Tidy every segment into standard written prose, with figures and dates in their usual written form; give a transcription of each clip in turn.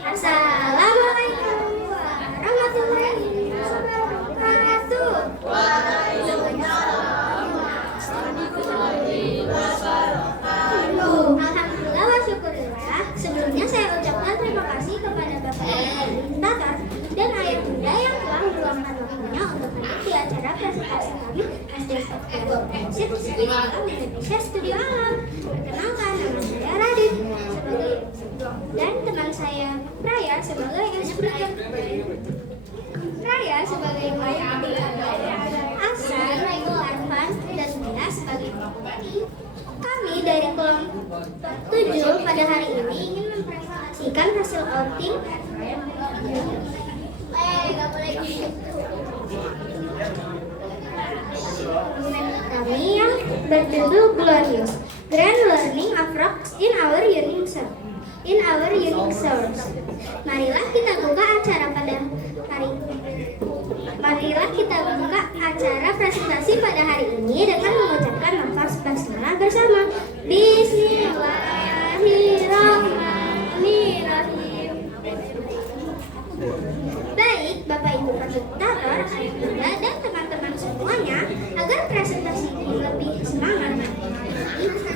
Assalamualaikum warahmatullahi wabarakatuh. Alhamdulillah wa syukurillah. Sebelumnya saya ucapkan terima kasih kepada Bapak Ibu Tatar dan Ayah Bunda yang telah meluangkan waktunya untuk mengikuti acara presentasi kami SD Software Komprehensif Sekolah Indonesia Studio Alam. Perkenalkan, nama saya Radit dan teman saya Raya sebagai speaker. Raya sebagai Asan, Arfan, dan Mia sebagai kami dari kelompok 7 pada hari ini ingin mempresentasikan hasil outing kami yang berjudul Glorious Grand Learning Approach in our Unique Source. Marilah kita buka acara presentasi pada hari ini dengan mengucapkan lafaz basmalah bersama. Bismillahirrahmanirrahim. Baik, Bapak Ibu presentator, Ayah Bunda, dan teman-teman semuanya, agar presentasi ini lebih semangat,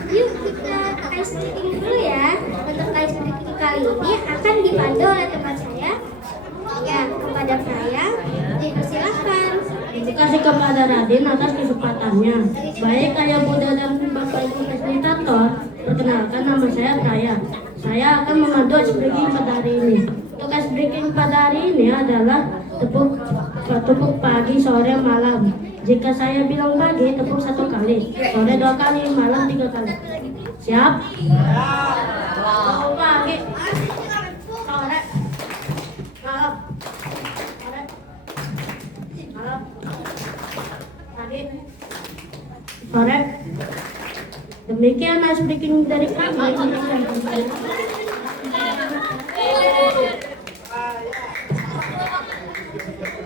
yuk kita ice breaking dulu ya. Untuk ice breaking kali ini akan dipandu oleh teman saya. Ya, kepada saya, dipersilahkan. Terima kasih kepada Radin atas kesempatannya. Baik Ayah Bunda dan Bapak Ibu fasilitator, perkenalkan nama saya Raya. Saya akan memandu ice breaking pada hari ini. Untuk ice breaking pada hari ini adalah tepuk pagi, sore, malam. Jika saya bilang pagi, tepuk 1 kali, sore 2 kali, malam 3 kali. Siap? Tepuk pagi, sore, malam, pagi, sore. Demikian ice breaking dari kami.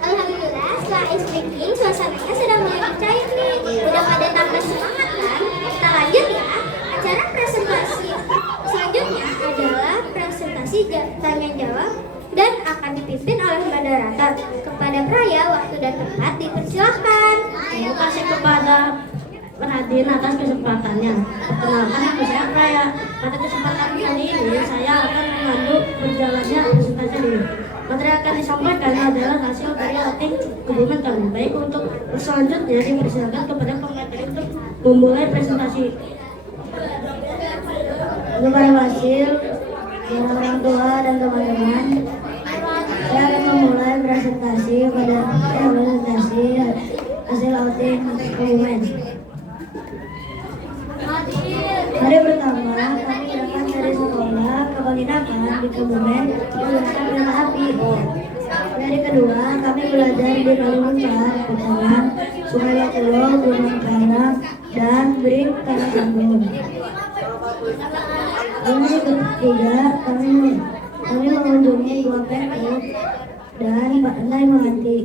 Alhamdulillah, setelah ice breaking, suasananya sudah mulai cair nih. Udah pada tambah semangat kan? Kita lanjut ya. Acara presentasi selanjutnya adalah presentasi tanya jawab dan akan dipimpin oleh moderator. Kepada Praya, waktu dan tempat dipersilahkan. Terima kasih kepada Radin atas kesempatannya. Perkenalkan nama saya Praya. Pada kesempatan kali ini saya akan memandu berjalannya presentasi ini. Materi yang akan disampaikan adalah hasil dari outing kebumen kami. Baik, untuk selanjutnya dipersilakan kepada pemateri untuk memulai presentasi. Kepada hasil orang tua dan teman-teman, saya akan memulai presentasi hasil outing kebumen. Hari pertama, kami datang dari sekolah ke penginapan di Kebumen menggunakan kereta api. Hari kedua, kami belajar di Kalimuncar, Pecahan, Sungai Wakulo, Gunung Karang, dan Bring Karangtambun. Hari ketiga, kami mengunjungi Gua Petruk dan Pandai Melati.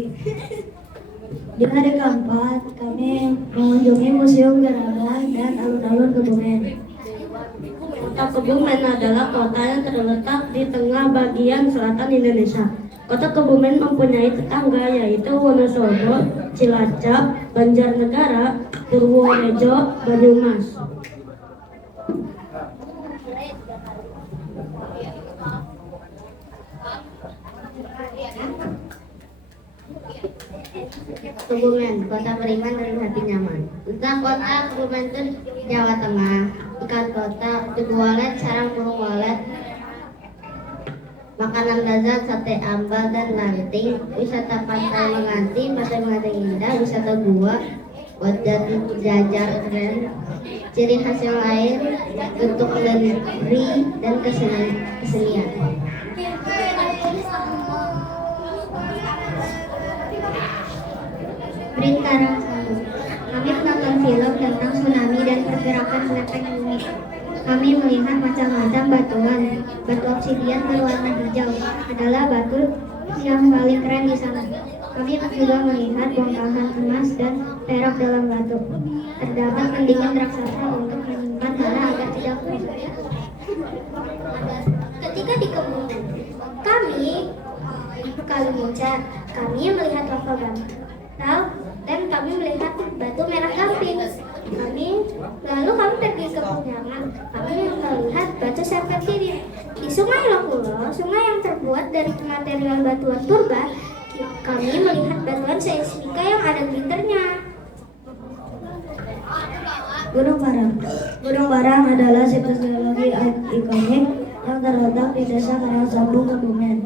Di hari keempat, kami mengunjungi Museum Garaga dan alun-alun Kebumen. Kota Kebumen adalah kota yang terletak di tengah bagian selatan Indonesia. Kota Kebumen mempunyai tetangga yaitu Wonosobo, Cilacap, Banjarnegara, Purworejo, Banyumas. Kebumen, kota beriman dan hati nyaman. Tentang kota Kebumen itu Jawa Tengah, ikan kota, tugu walet, sarang burung walet, makanan lezat, sate ambal dan lanting, wisata pantai Menganti indah, wisata gua, buat jajar keren, ciri khas yang lain, bentuk negeri dan kesenian. Bring Karangtambun. Kami menonton film tentang tsunami dan pergerakan lempeng bumi. Kami melihat macam-macam batuan. Batu obsidian berwarna hijau adalah batu yang paling keren di sana. Kami juga melihat bongkahan emas dan perak dalam batu. Terdapat pendingin raksasa untuk menyimpan tanah agar tidak rusak. Ketika di Kebumen, Kalimuncar. Kami melihat lava bantal dan kami melihat batu merah gamping. Lalu kami pergi ke Punyangan. Kami melihat batu serpentine. Di Sungai Lokulo, sungai yang terbuat dari material batuan purba, kami melihat batuan seismika yang ada glitternya. Gunung Parang. Gunung Parang adalah situs geologi ikonik yang terletak di Desa Karangsambung, Kebumen.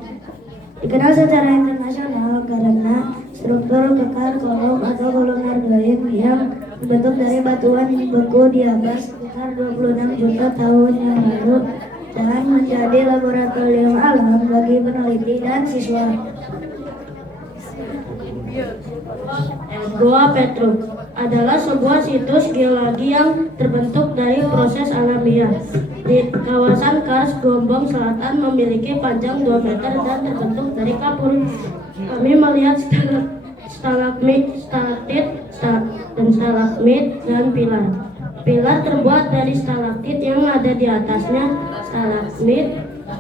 Dikenal secara internasional karena struktur kekar kolom atau kolomnar gaib yang dibentuk dari batuan beku di abad sekitar 26 juta tahun yang lalu dan menjadi laboratorium alam bagi peneliti dan siswa. Goa Petruk adalah sebuah situs geologi yang terbentuk dari proses alamiah. Di kawasan Kars, Gombong Selatan memiliki panjang 2 meter dan terbentuk dari kapur. Kami melihat stalagmit, stalaktit, dan stalagmit dan pilar. Pilar terbuat dari stalaktit yang ada di atasnya. Stalagmit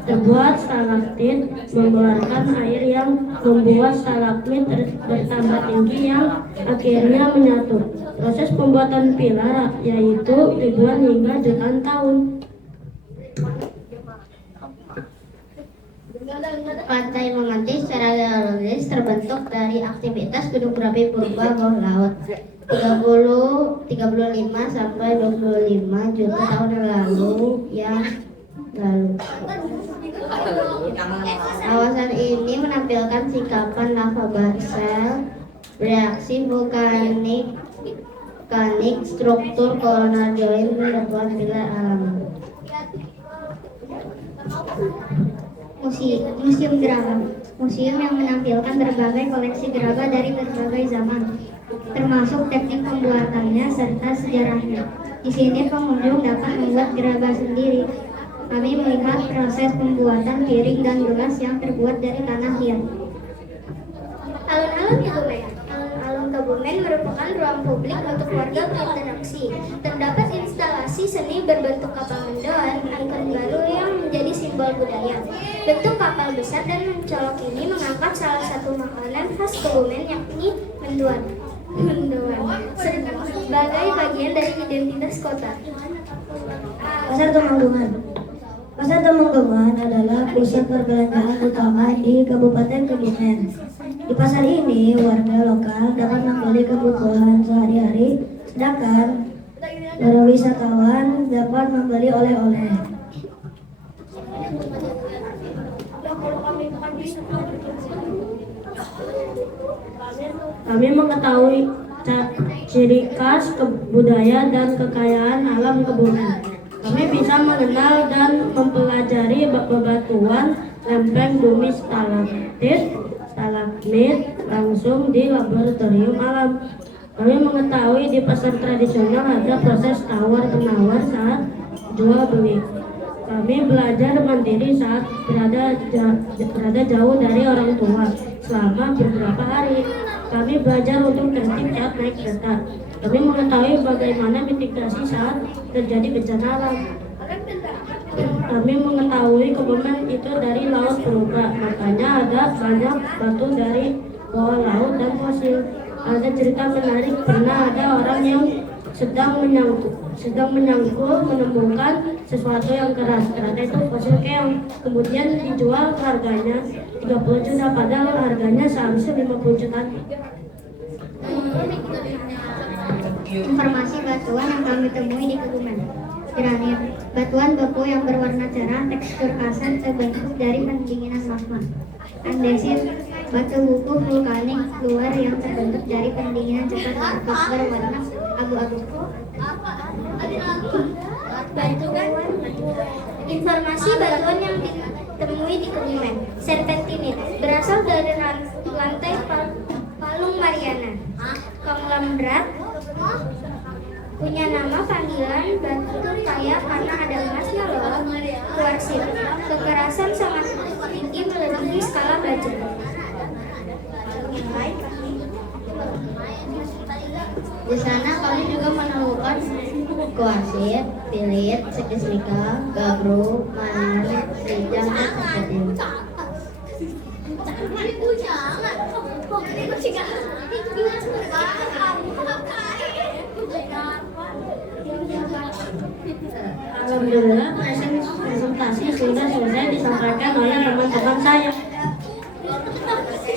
terbuat stalaktit mengeluarkan air yang membuat stalagmit bertambah tinggi yang akhirnya menyatu. Proses pembuatan pilar yaitu ribuan hingga jutaan tahun. Pantai Menganti secara geologis terbentuk dari aktivitas gunung berapi purba bawah laut 35 sampai 25 juta tahun yang lalu. Kawasan ini menampilkan singkapan lava basal, reaksi vulkanik, struktur kolonar join, batuan pilar alami. Museum Gerabah. Museum yang menampilkan berbagai koleksi gerabah dari berbagai zaman, termasuk teknik pembuatannya serta sejarahnya. Di sini pengunjung dapat membuat gerabah sendiri. Kami melihat proses pembuatan piring dan gelas yang terbuat dari tanah liat. Alun-alun Kebumen. Alun-alun Kebumen merupakan ruang publik untuk warga berinteraksi. Terdapat instalasi seni berbentuk kapal mendoan, ikon baru yang menjadi simbol budaya. Bentuk kapal besar dan mencolok ini mengangkat salah satu makanan khas Kebumen, yakni mendoan. Sebagai bagian dari identitas kota. Pasar Temanggungan. Pasar Temanggungan adalah pusat perbelanjaan utama di Kabupaten Kebumen. Di pasar ini, warga lokal dapat membeli kebutuhan sehari-hari, sedangkan para wisatawan dapat membeli oleh-oleh. Kami mengetahui ciri khas budaya dan kekayaan alam Kebumen. Kami bisa mengenal dan mempelajari bebatuan lempeng bumi stalaktit, stalagmit langsung di laboratorium alam. Kami mengetahui di pasar tradisional ada proses tawar-menawar saat jual beli. Kami belajar mandiri saat berada jauh dari orang tua selama beberapa hari. Kami belajar untuk tertib saat naik kereta. Kami mengetahui bagaimana mitigasi saat terjadi bencana alam. Kami mengetahui Kebumen itu dari laut purba, makanya ada banyak batu dari bawah laut dan fosil. Ada cerita menarik, pernah ada orang yang sedang menyangkul menemukan sesuatu yang keras. Ternyata itu fosil keong. Kemudian dijual harganya 30 juta, padahal harganya seharusnya 50 juta. Informasi batuan yang kami temui di Kebumen. Granit, batuan beku yang berwarna cerah, tekstur kasar, terbentuk dari pendinginan magma. Andesit, batu buku vulkanik luar yang terbentuk dari pendinginan cepat berbentuk berwarna abu-abu. Informasi batuan yang ditemui di Kebumen. Serpentinit berasal dari lantai Palung Mariana. Konglomerat punya nama panggilan batu kaya karena ada emasnya loh. Kuarsit, kekerasan sangat tinggi melebihi skala baja. Di sana kami juga menemukan kuarsit, pilit, seismika, gabbro, marmer, sijang, dan sebagainya. Alhamdulillah presentasi sudah selesai disampaikan oleh teman-teman saya.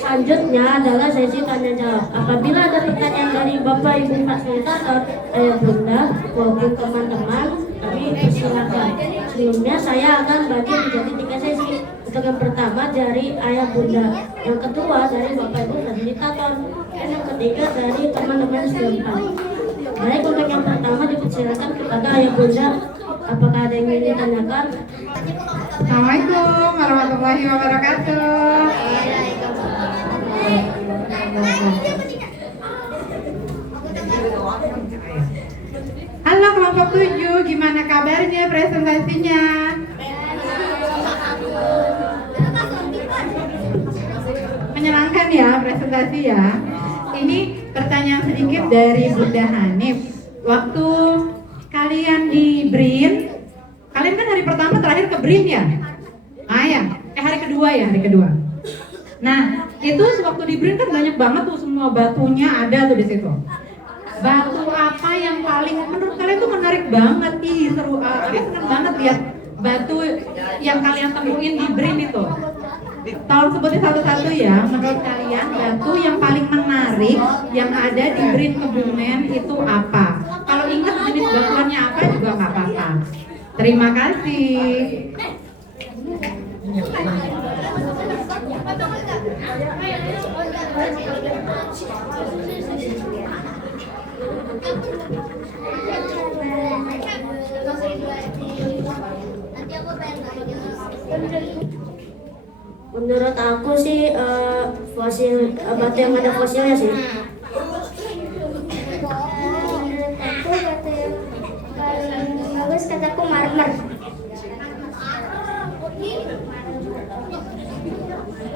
Selanjutnya adalah sesi tanya jawab. Apabila ada pertanyaan dari Bapak Ibu fasilitator, ayah bunda maupun teman-teman, kami persilakan. Sebelumnya saya akan bagi menjadi 3 sesi. Untuk yang pertama dari ayah bunda, yang kedua dari Bapak Ibu fasilitator, dan yang ketiga dari teman-teman setempat. Baik, untuk yang pertama dipersilakan kepada ayah bunda. Apakah ada yang ingin ditanyakan? Assalamualaikum warahmatullahi wabarakatuh. Halo kelompok 7, gimana kabarnya presentasinya? Menyenangkan ya presentasi ya. Ini pertanyaan sedikit dari Bunda Hanif. Waktu kalian di BRIN, kalian kan hari pertama terakhir ke BRIN ya? Ya. Hari kedua ya, hari kedua. Nah, itu sewaktu di BRIN kan banyak banget tuh semua batunya ada tuh di situ. Batu apa yang paling menurut kalian tuh menarik banget? Ih, seru. Kalian seneng banget lihat batu yang kalian temuin di BRIN itu. Tolong sebutin satu-satu ya. Menurut kalian batu yang paling menarik yang ada di BRIN Kebumen itu apa? Kalau ingat jenis batuannya apa juga nggak apa-apa. Terima kasih. Menurut aku sih fosil batu yang ada fosilnya sih. Aku kata yang paling bagus kataku marmer.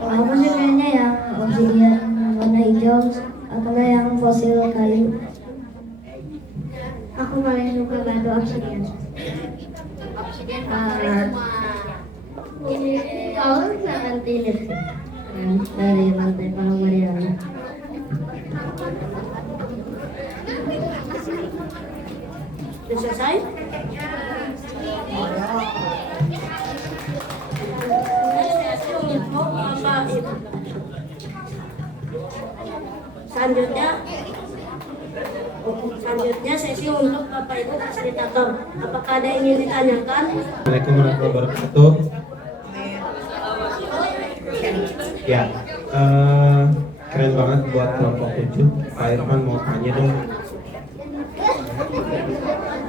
Kalau aku sih kayaknya yang obsidian warna hijau atau enggak yang fosil kayu. Aku paling suka batu obsidian. Ini kalau sangat ini dari lantai Palang Mariana. Sudah selesai? Selanjutnya sesi untuk Bapak Ibu fasilitator. Apakah ada yang ingin ditanyakan? Assalamualaikum warahmatullahi wabarakatuh. Ya, keren banget buat kelompok 7. Pak Irfan mau tanya dong.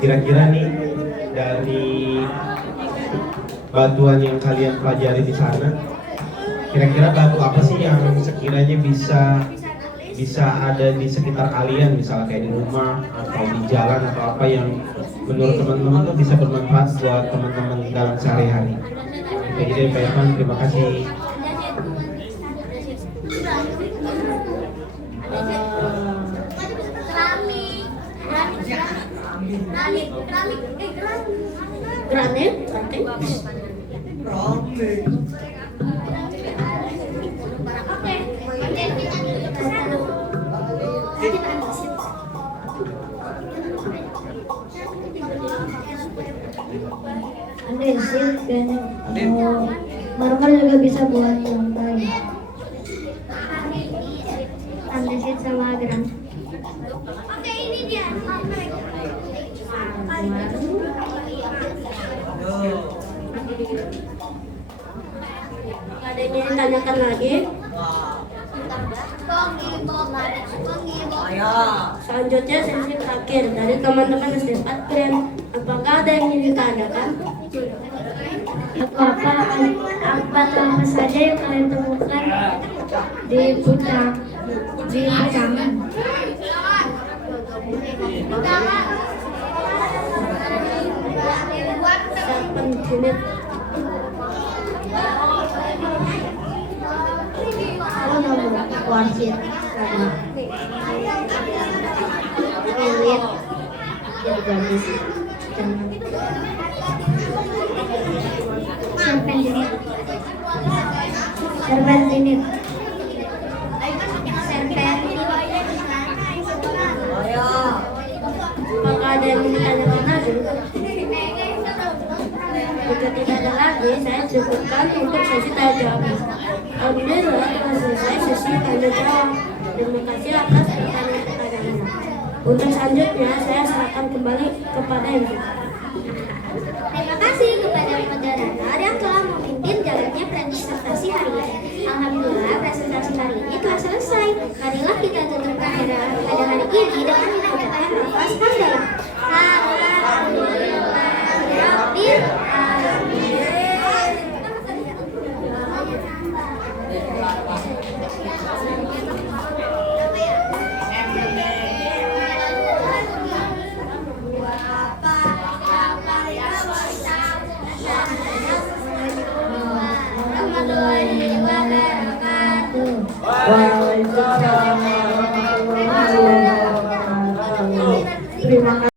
Kira-kira nih dari batuan yang kalian pelajari di sana, kira-kira batu apa sih yang sekiranya bisa ada di sekitar kalian, misalnya kayak di rumah atau di jalan atau apa yang menurut teman-teman tuh bisa bermanfaat buat teman-teman dalam sehari-hari. Oke, jadi Pak Irfan, terima kasih. Granit, oke. Andesit kayaknya. Marmer juga bisa buat lantai. Andesit sama granit. Oke, ini dia. Ada yang ingin ditanyakan lagi? Selanjutnya sesi terakhir dari teman-teman SD4 Keren. Apakah ada yang ingin ditanyakan? Apa saja yang kalian temukan di puncak Pucangan? Serpentinit. Aku nomor kuarsit karena lihat yang bagus dan serpentinit serpentinit serpentinit ini saya cukupkan untuk sesi tanya jawab. Alhamdulillah telah selesai sesi tanya jawab. Terima kasih atas pertanyaan-pertanyaannya. Untuk selanjutnya saya serahkan kembali kepada Ibu. Terima kasih kepada moderator yang telah memimpin jalannya presentasi hari ini. Alhamdulillah presentasi hari ini telah selesai. Marilah kita tutup pada hari ini dengan membacakan lafaz hamdalah. Alhamdulillahirabbil alamin. Waalaikumsalam warahmatullahi wabarakatuh. Terima kasih.